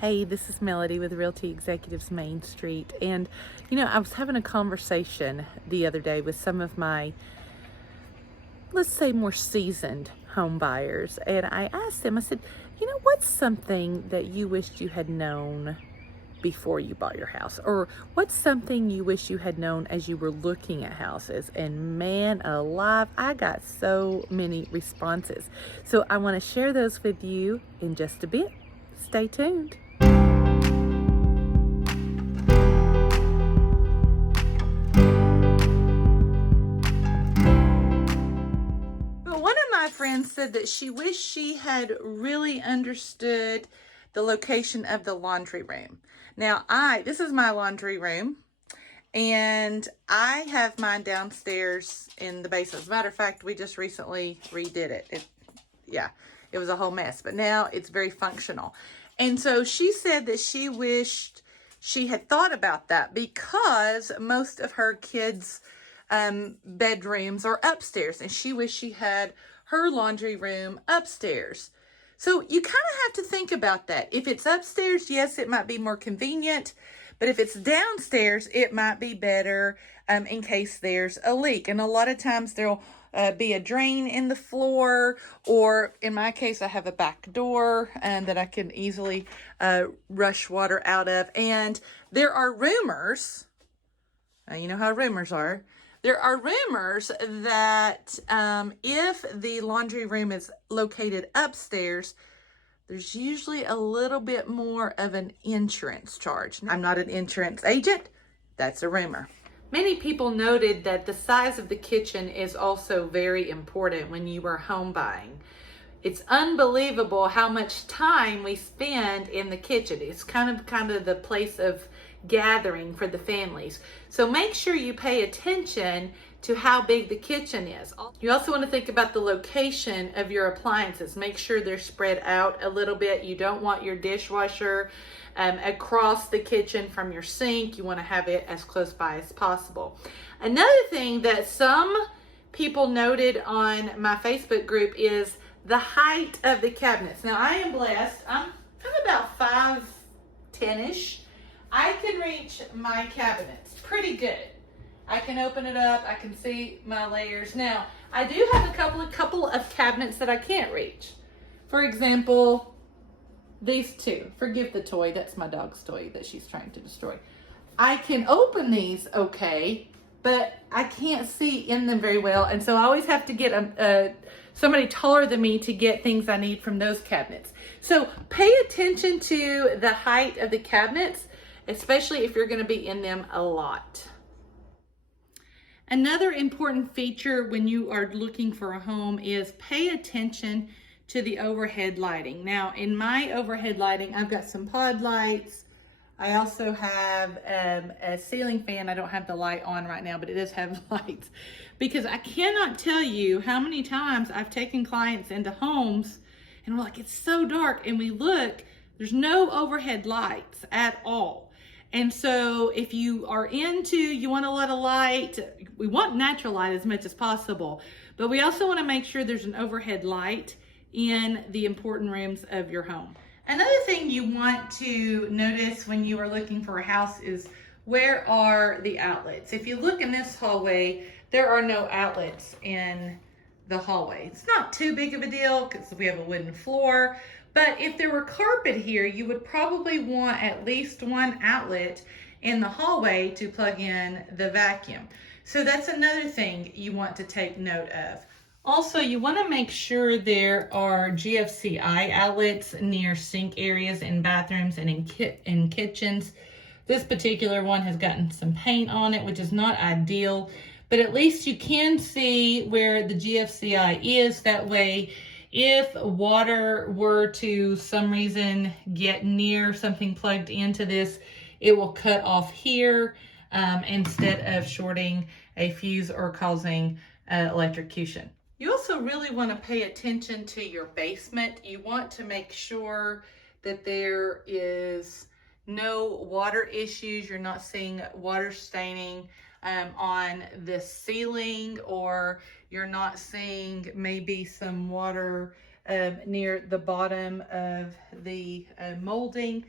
Hey, this is Melody with Realty Executives Main Street. And, I was having a conversation the other day with some of my, let's say, more seasoned home buyers. And I asked them, I said, what's something that you wished you had known before you bought your house? Or what's something you wish you had known as you were looking at houses? And man alive, I got so many responses. So I want to share those with you in just a bit. Stay tuned. One of my friends said that she wished she had really understood the location of the laundry room. Now, this is my laundry room, and I have mine downstairs in the basement. As a matter of fact, we just recently redid it. It was a whole mess, but now it's very functional. And so she said that she wished she had thought about that because most of her kids' bedrooms are upstairs, and she wished she had her laundry room upstairs. So you kind of have to think about that. If it's upstairs, yes, it might be more convenient, but if it's downstairs, it might be better in case there's a leak. And a lot of times there'll be a drain in the floor, or in my case, I have a back door that I can easily rush water out of. And there are rumors, you know how rumors are. There are rumors that if the laundry room is located upstairs, there's usually a little bit more of an insurance charge. I'm not an insurance agent. That's a rumor. Many people noted that the size of the kitchen is also very important when you are home buying. It's unbelievable how much time we spend in the kitchen. It's kind of the place of gathering for the families. So make sure you pay attention to how big the kitchen is. You also want to think about the location of your appliances. Make sure they're spread out a little bit. You don't want your dishwasher across the kitchen from your sink. You want to have it as close by as possible. Another thing that some people noted on my Facebook group is the height of the cabinets. Now, I am blessed. I'm about 5'10"-ish. I can reach my cabinets pretty good. I can open it up. I can see my layers. Now, I do have a couple of cabinets that I can't reach. For example, these two. Forgive the toy. That's my dog's toy that she's trying to destroy. I can open these okay, but I can't see in them very well. And so I always have to get somebody taller than me to get things I need from those cabinets. So pay attention to the height of the cabinets, especially if you're going to be in them a lot. Another important feature when you are looking for a home is pay attention to the overhead lighting. Now, in my overhead lighting, I've got some pod lights. I also have a ceiling fan. I don't have the light on right now, but it does have lights, because I cannot tell you how many times I've taken clients into homes and we're like, it's so dark, and we look, there's no overhead lights at all. And so if you you want a lot of light, we want natural light as much as possible, but we also want to make sure there's an overhead light in the important rooms of your home. Another thing you want to notice when you are looking for a house is, where are the outlets? If you look in this hallway, there are no outlets in the hallway. It's not too big of a deal because we have a wooden floor, but if there were carpet here, you would probably want at least one outlet in the hallway to plug in the vacuum. So that's another thing you want to take note of. Also, you want to make sure there are GFCI outlets near sink areas in bathrooms and in kitchens. This particular one has gotten some paint on it, which is not ideal, but at least you can see where the GFCI is. That way, if water were to some reason get near something plugged into this, it will cut off here instead of shorting a fuse or causing electrocution. You also really want to pay attention to your basement. You want to make sure that there is no water issues. You're not seeing water staining on the ceiling, or you're not seeing maybe some water near the bottom of the molding.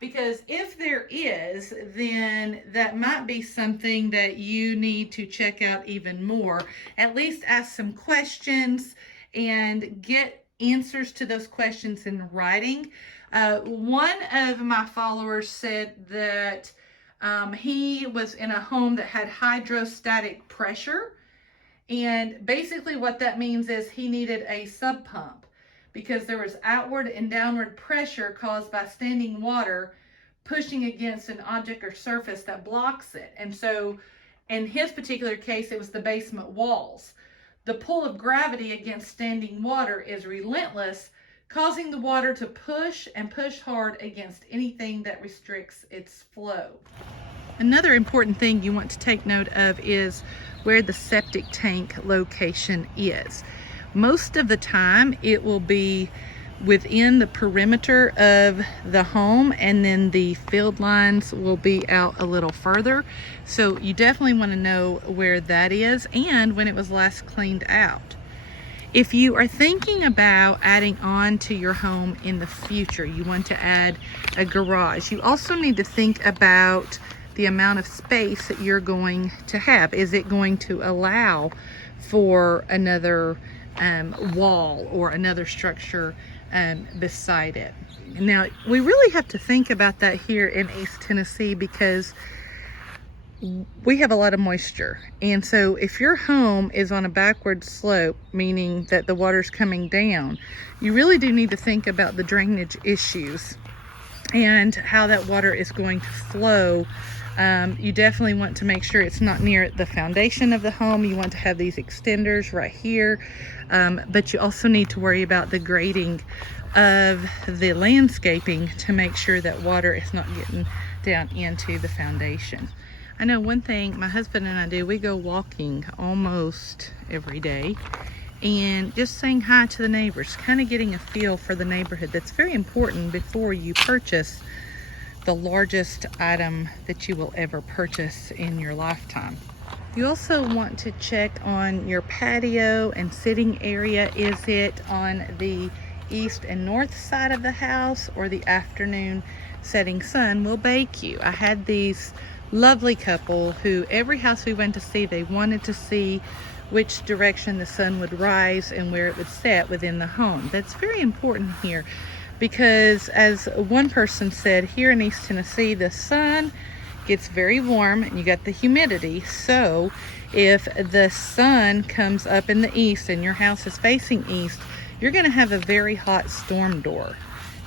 Because if there is, then that might be something that you need to check out even more. At least ask some questions and get answers to those questions in writing. One of my followers said that he was in a home that had hydrostatic pressure. And basically what that means is he needed a sub pump because there was outward and downward pressure caused by standing water pushing against an object or surface that blocks it. And so in his particular case, it was the basement walls. The pull of gravity against standing water is relentless, causing the water to push and push hard against anything that restricts its flow. Another important thing you want to take note of is where the septic tank location is. Most of the time it will be within the perimeter of the home, and then the field lines will be out a little further. So you definitely want to know where that is and when it was last cleaned out. If you are thinking about adding on to your home in the future, you want to add a garage, you also need to think about the amount of space that you're going to have. Is it going to allow for another wall or another structure beside it? Now, we really have to think about that here in East Tennessee because we have a lot of moisture. And so if your home is on a backward slope, meaning that the water's coming down, you really do need to think about the drainage issues and how that water is going to flow. You definitely want to make sure it's not near the foundation of the home. You want to have these extenders right here, but you also need to worry about the grading of the landscaping to make sure that water is not getting down into the foundation. I know one thing my husband and I do, we go walking almost every day and just saying hi to the neighbors, kind of getting a feel for the neighborhood. That's very important before you purchase the largest item that you will ever purchase in your lifetime. You also want to check on your patio and sitting area. Is it on the east and north side of the house, or the afternoon setting sun will bake you? I had these lovely couple who every house we went to see, they wanted to see which direction the sun would rise and where it would set within the home. That's very important here, because as one person said, here in East Tennessee, the sun gets very warm and you got the humidity. So if the sun comes up in the east and your house is facing east, you're going to have a very hot storm door.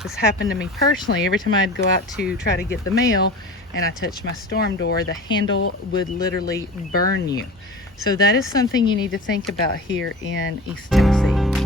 This happened to me personally. Every time I'd go out to try to get the mail and I touched my storm door, the handle would literally burn you. So that is something you need to think about here in East Tennessee.